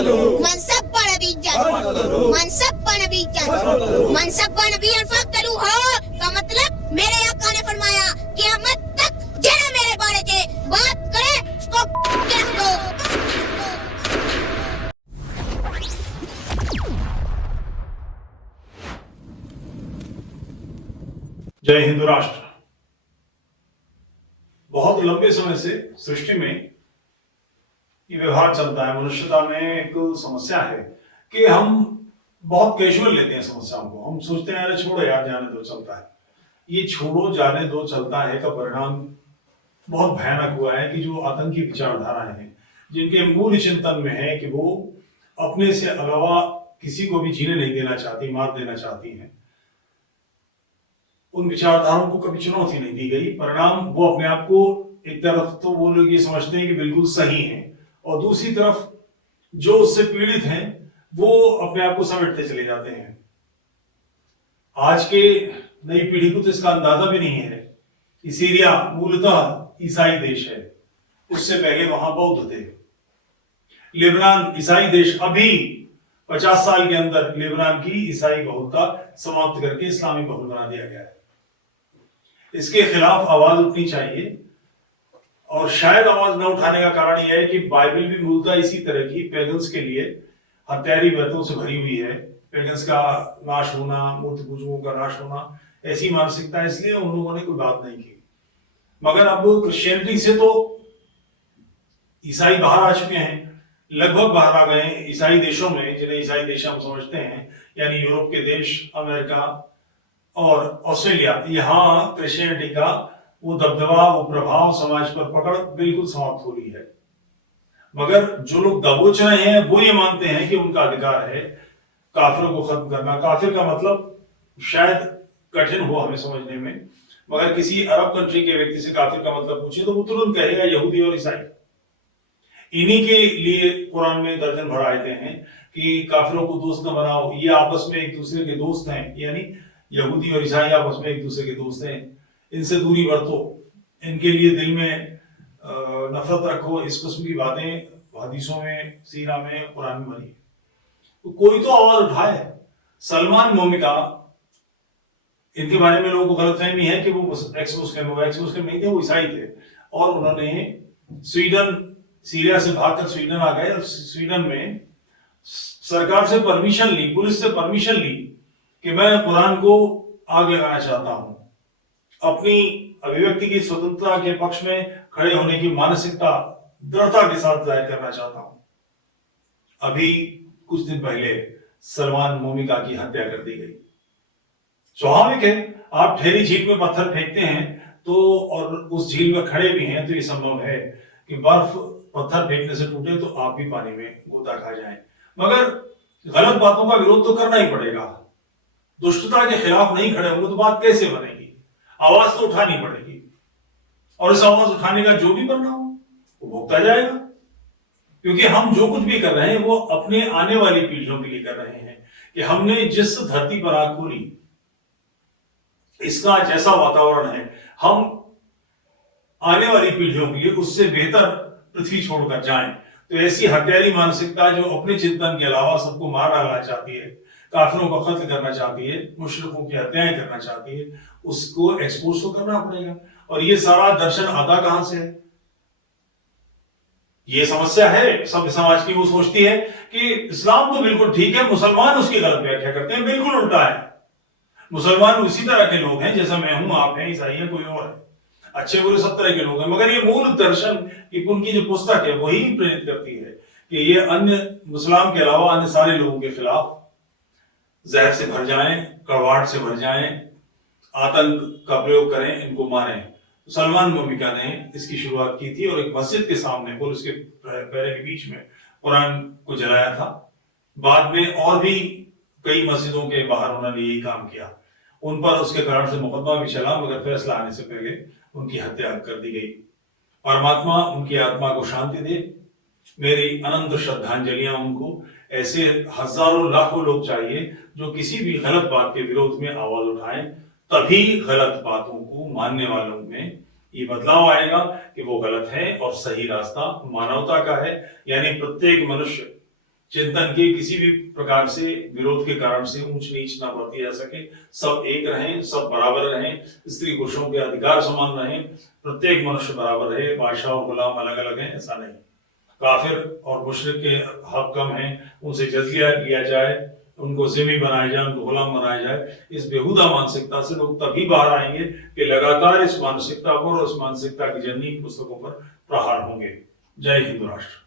मनसब नबी फक्तलू हो का मतलब मेरे आका ने फरमाया क़यामत तक जरा मेरे बारे में बात करे उसको कह दो। जय हिंदू राष्ट्र। बहुत लंबे समय से सृष्टि में ये व्यवहार चलता है, मनुष्यता में एक समस्या है कि हम बहुत कैजुअल लेते हैं समस्याओं को। हम सोचते हैं अरे छोड़ो यार, जाने दो, चलता है। ये छोड़ो जाने दो चलता है का परिणाम बहुत भयानक हुआ है कि जो आतंकी विचारधाराएं हैं, जिनके मूल चिंतन में है कि वो अपने से अलावा किसी को भी जीने नहीं देना चाहती, मार देना चाहती हैं, उन विचारधाराओं को कभी चुनौती नहीं दी गई। परिणाम वो अपने आप को एक तरफ तो वो लोग ये समझते हैं कि बिल्कुल सही हैं, और दूसरी तरफ जो उससे पीड़ित हैं वो अपने आप को समेटते चले जाते हैं। आज के नई पीढ़ी को तो इसका अंदाजा भी नहीं है कि सीरिया मूलतः ईसाई देश है, उससे पहले वहां बौद्ध थे। लेबनान ईसाई देश, अभी 50 साल के अंदर लेबनान की ईसाई बहुलता समाप्त करके इस्लामी बहुल बना दिया गया है। इसके खिलाफ आवाज उठनी चाहिए, और शायद आवाज न उठाने का कारण यह है कि बाइबल भी मूलतः इसी तरह की पैगन्स के लिए हत्यारी बातों से भरी हुई है। पैगन्स का नाश होना, मूर्ति पूजकों का नाश होना, ऐसी मानसिकता है, इसलिए उन लोगों ने कोई बात नहीं की। मगर अब क्रिश्चियनिटी से तो ईसाई बाहर आ चुके हैं, लगभग बाहर आ गए हैं। ईसाई देशों में, जिन्हें ईसाई देश हम समझते हैं, यानी यूरोप के देश, अमेरिका और ऑस्ट्रेलिया, यहाँ क्रिश्चियनिटी का वो दबदबा, वो प्रभाव, समाज पर पकड़ बिल्कुल समाप्त हो रही है। मगर जो लोग दबोच रहे हैं वो ये मानते हैं कि उनका अधिकार है काफिरों को खत्म करना। काफिर का मतलब शायद कठिन हो हमें समझने में, मगर किसी अरब कंट्री के व्यक्ति से काफिर का मतलब पूछे तो वो तुरंत कहेगा यहूदी और ईसाई। इन्हीं के लिए कुरान में दर्जन भर आयते हैं कि काफिरों को दोस्त न बनाओ, ये आपस में एक दूसरे के दोस्त हैं, यानी यहूदी और ईसाई आपस में एक दूसरे के दोस्त हैं, इनसे दूरी बरतो, इनके लिए दिल में नफरत रखो। इस किस्म की बातें हदीसों में, सीरा में, कुरान में बनी। तो कोई तो आवाज उठाए। सलमान मोमिका, इनके बारे में लोगों को गलतफहमी है कि वो एक्स मुस्लिम नहीं थे, वो ईसाई थे, और उन्होंने स्वीडन, सीरिया से भागकर स्वीडन आ गए, और स्वीडन में सरकार से परमिशन ली, पुलिस से परमिशन ली कि मैं कुरान को आग लगाना चाहता हूं। अपनी अभिव्यक्ति की स्वतंत्रता के पक्ष में खड़े होने की मानसिकता दृढ़ता के साथ जाहिर करना चाहता हूं। अभी कुछ दिन पहले सलमान मोमिका की हत्या कर दी गई। स्वाभाविक है, आप ठहरी झील में पत्थर फेंकते हैं तो, और उस झील में खड़े भी हैं, तो ये संभव है कि बर्फ पत्थर फेंकने से टूटे तो आप भी पानी में गोता खा जाएं। मगर गलत बातों का विरोध तो करना ही पड़ेगा। दुष्टता के खिलाफ नहीं खड़े होंगे तो बात कैसे बनेगी? आवाज तो उठानी पड़ेगी, और इस आवाज उठाने का जो भी परिणाम हो वो भुगता जाएगा। क्योंकि हम जो कुछ भी कर रहे हैं वो अपने आने वाली पीढ़ियों के लिए कर रहे हैं। कि हमने जिस धरती पर आग खोली, इसका जैसा वातावरण है, हम आने वाली पीढ़ियों के लिए उससे बेहतर पृथ्वी छोड़कर जाएं। तो ऐसी हत्यारी मानसिकता जो अपने चिंतन के अलावा सबको मार डालना चाहती है, काफिरों को कत्ल करना चाहती है, मुशरिकों की हत्याएं करना चाहती है, उसको एक्सपोज तो करना पड़ेगा। और ये सारा दर्शन आता कहां से है? ये समस्या है सब समाज की। वो सोचती है कि इस्लाम तो बिल्कुल ठीक है, मुसलमान उसकी गलत व्याख्या करते हैं। बिल्कुल उल्टा है। मुसलमान उसी तरह के लोग हैं जैसा मैं हूं, आप हैं, ईसाई हैं, कोई और है, अच्छे बुरे सब तरह के लोग हैं। मगर ये मूल दर्शन की उनकी जो पुस्तक है वही प्रेरित करती है कि ये अन्य मुसलमान के अलावा अन्य सारे लोगों के खिलाफ जहर से भर जाएं, कड़वाहट से भर जाएं, आतंक का प्रयोग करें, इनको मारें। सलमान मोमिका ने इसकी शुरुआत की थी, और एक मस्जिद के सामने पुलिस के पैरे के बीच में कुरान को जलाया था। बाद में और भी कई मस्जिदों के बाहर उन्होंने यही काम किया। उन पर उसके कारण से मुकदमा भी चला, मगर फैसला आने से पहले उनकी हत्या कर दी गई। परमात्मा उनकी आत्मा को शांति दे। मेरी अनंत श्रद्धांजलियां उनको। ऐसे हजारों लाखों लोग चाहिए जो किसी भी गलत बात के विरोध में आवाज उठाएं, तभी गलत बातों को मानने वालों में ये बदलाव आएगा कि वो गलत है और सही रास्ता मानवता का है। यानी प्रत्येक मनुष्य चिंतन के किसी भी प्रकार से विरोध के कारण से ऊंच नीच ना बरती जा सके। सब एक रहें, सब बराबर रहें, स्त्री पुरुषों के अधिकार समान रहें, प्रत्येक मनुष्य बराबर रहे, बादशाह और गुलाम अलग अलग हैं ऐसा नहीं। काफिर और मुशरिक के हक कम हैं, उनसे जजिया लिया जाए, उनको जिम्मी बनाया जाए, उनको गुलाम बनाया जाए। इस बेहुदा मानसिकता से लोग तभी बाहर आएंगे कि लगातार इस मानसिकता पर और इस मानसिकता की जननी पुस्तकों पर प्रहार होंगे। जय हिंद राष्ट्र।